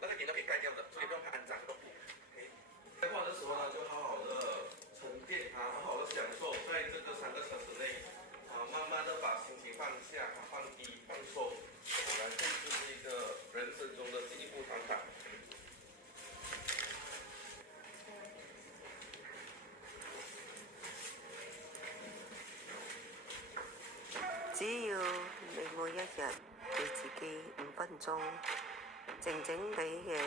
那个眼都可以盖掉的，所以不用太肮脏。开挂的时候呢，就好好的沉淀好好的享受在这个3个小时内慢慢的把心情放下放低放松来绘制这个人生中的第一步长谈。只要你每一日俾自己5分鐘，靜靜地嘅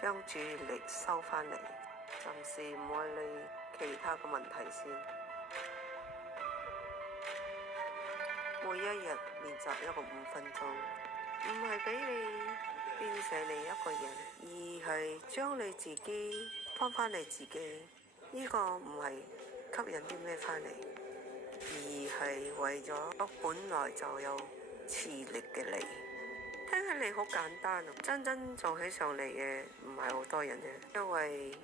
將注意力收返嚟，暫時唔好理其他嘅問題先。每一日練習一個5分鐘，唔係俾你變成另一個人，而係將你自己返嚟自己。呢個唔係吸引啲咩返嚟，而係為咗本來就有磁力嘅你。聽起嚟好簡單啊，真正做起上嚟嘅唔係好多人嘅，因為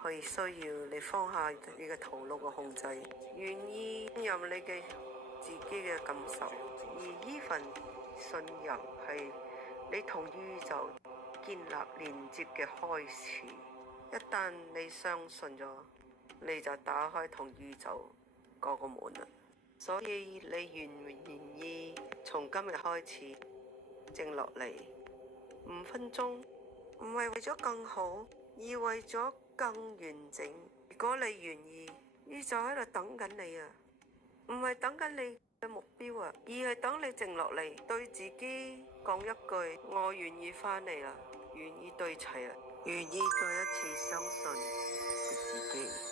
佢需要你放下你嘅頭腦嘅控制，願意任你嘅自己嘅感受，而呢份信任係你同宇宙建立連接嘅開始。一旦你相信咗，你就打開同宇宙嗰個門啦。所以你願唔願意從今日開始靜落嚟5分鐘？唔係為咗更好，而為咗更完整。如果你願意，宇宙喺度等緊你啊！唔係等緊你嘅目標啊，而係等你靜落嚟，對自己講一句：我願意返嚟啦，願意對齊啦，願意再一次相信自己。